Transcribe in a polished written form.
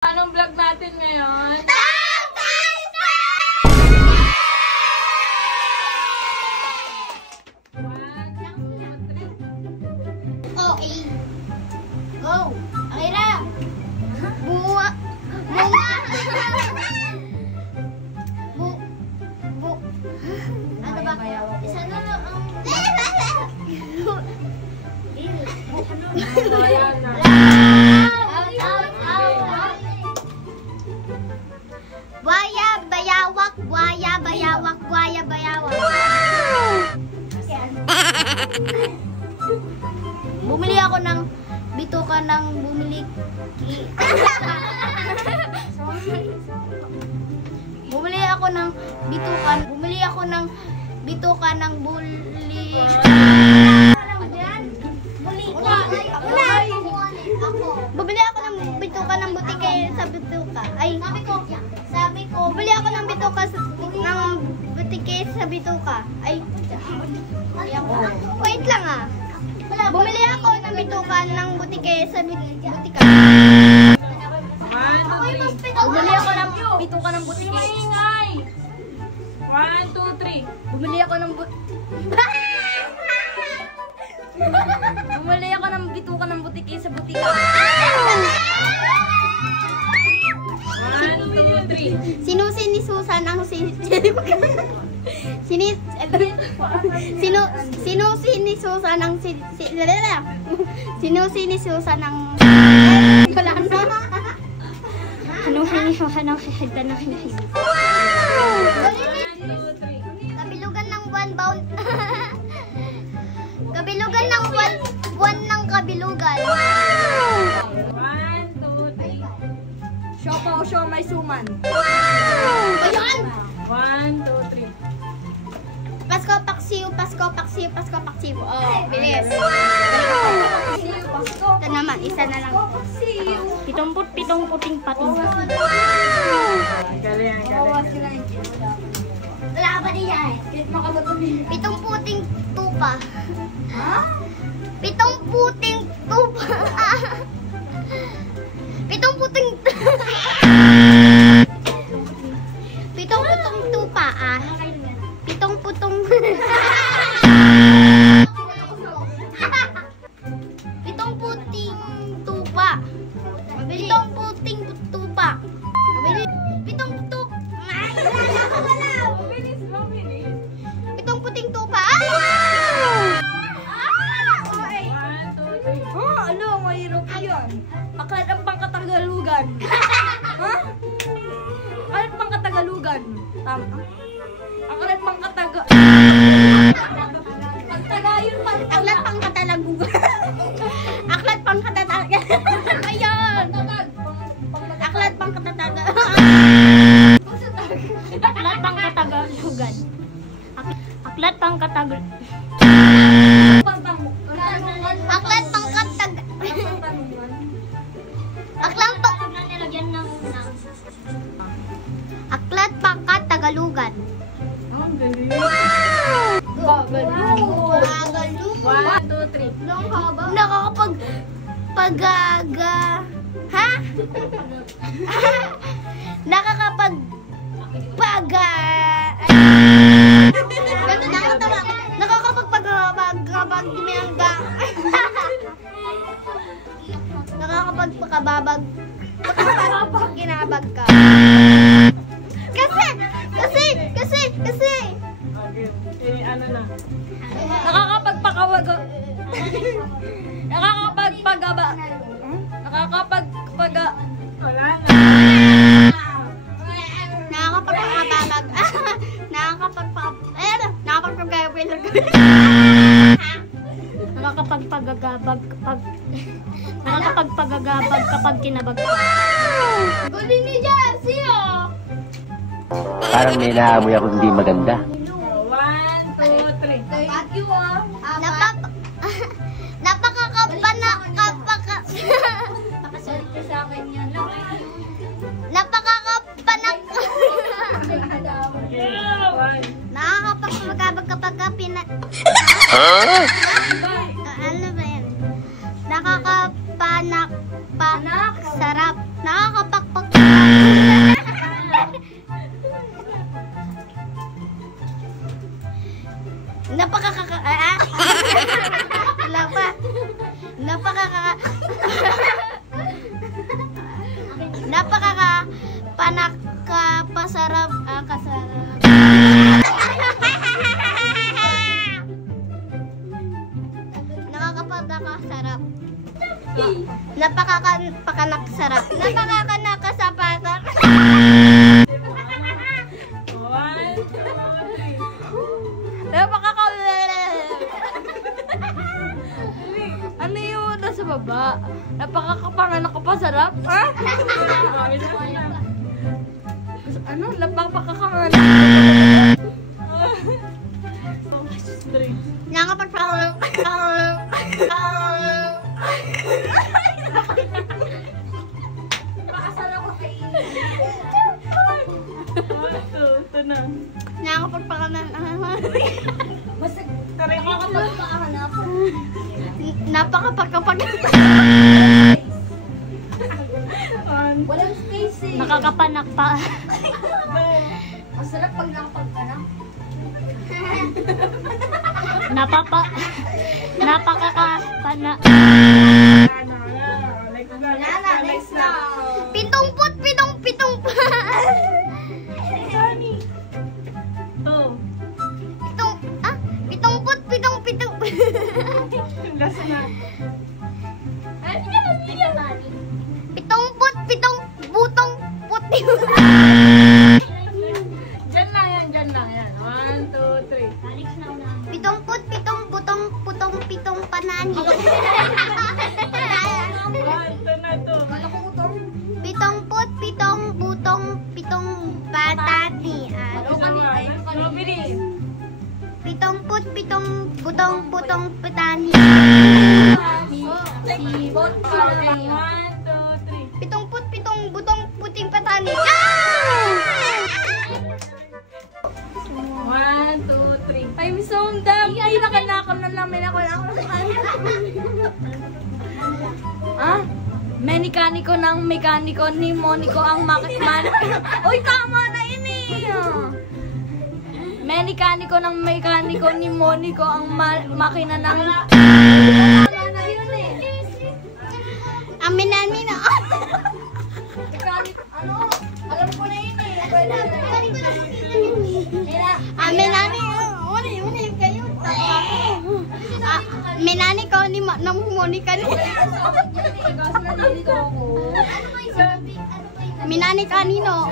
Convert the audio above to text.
Anong vlog natin ngayon? Okay. Go. Okay na. Bunga. Bunga. Ano ba? Isa na lang ang... Buaya, bayawak, buaya, bayawak, buaya, bayawak. Bumili ako ng bituka ng bumili. Bumili ako ng bituka. Bumili ako ng bituka ng buli. Bumili ako ng bituka ng butike sa bituka. Ay, sabi ko, bumili ako ng bituka ng butike sa bituka. Ay, wait lang ah. Bumili ako ng bituka ng butike sa butika. Bumili ako ng bituka ng butike. Maingay! 1, 2, 3. Bumili ako ng Bumili ako ng bituka ng butike sa butika. 1, 2, 3. Sinusi ni Susan ang Sinusi ni Susan ang Sinusi ni Susan ang wala na. Sinusi ni Susan ang hihigdan ng hihigdan. Kabilugan ng buwan bound. Kabilugan ng buwan ng kabilugan. 1, 2, 3. Siopaw, siomay, suman. Ayan! 1, 2, 3. Pasko, paksiw, Pasko, paksiw, Pasko, paksiw. Oh, bilis. Ito naman, isa na lang. Pitong puting pating. Galing, galing. Wala ba niya eh? Pitong puting tupa. Ha? Pitong puting tupa. Pitong puting Pitong putong tupa ah. Pitong putong Pitong puting tupa. Pitong puting tupa. Pitong putok. Mabilis, mabilis. Pitong puting tupa. 1, 2, 3. Oh, ano, mahirap yun. Aklat ang pangkatagalugan. Ha? Aklat pangkatagalugan. Tama. Aklat pangkataga... Pagtagayon pa. Aklat pang katalagugan. Aklat pang katatagan. Ayun. Aklat pang katatagan. Aklat pang katagalugan. Aklat pang katag... Aklat pang katag... Aklat pang... Aklat pang katagalugan. Ang galing. Bagalugan. 1, 2, 3. Nakakapag... Pagaga... Ha? Nakakapag... Paga... Nakakapagpakababag kinabag ka. Kasi Ano na? Nakakapagpakawag... Nakakapagpagaba... Nakakapagpaga... Wala na. nakakapagpakababag. Nakakapagpagagabag kapag kinabag ka. Galing ni Jessie oh! Parang may naamoy ako hindi maganda. 1, 2, 3. Thank you ah. Napakakapanak... Nakasalit ka sa akin yan. Napakakapanak... Yeah, 1. Nakakapagpagabag kapag ka ano ba yan? Nakakapanak... Sarap. Nakakapagpag Panakapasarap. Kasarap. Nakakapanakasarap. Napakakanakasarap. Napakakanakasapatan. 1, 2, 3. Ano yung nasa baba? Napakakapanganak ka pa sarap? Ha? Ano? Napakakapanganak. 3. Nakapagpakalang. Pakasarap ko kay 1, 2, ito na. Nakapagpakalang. Basta nakakapagpahanap. Napakapagkapag. 1, Walang space eh. Nakakapanak pa. Masarap pag nakapagpanak. Napakakapana. Next na. Pitongput. 2. Pitongput. Lasa na. Pitongput. Butong puti. Diyan lang yan. 1, 2, 3. Pitongput. Pitong panani. 1, ito na to. Pitongput. Pitong patati. Strawberry. Pitongput. Putong patani. Sibot pa rin. 1, 2, 3. Pitongput. Butong puting patani. 1, 2, 3. I'm so dumb. Ay, nakanakon na namin ako. Ah? Mekaniko ng mekaniko ni Monico ang Uy, tama na ini. Mekaniko ng mekaniko ni Monico ang makina ng... Amin. Ano? Alam ko na yun eh. Pwede na. Menani kayo. Menani ko ni Monica ni. Minani kanino?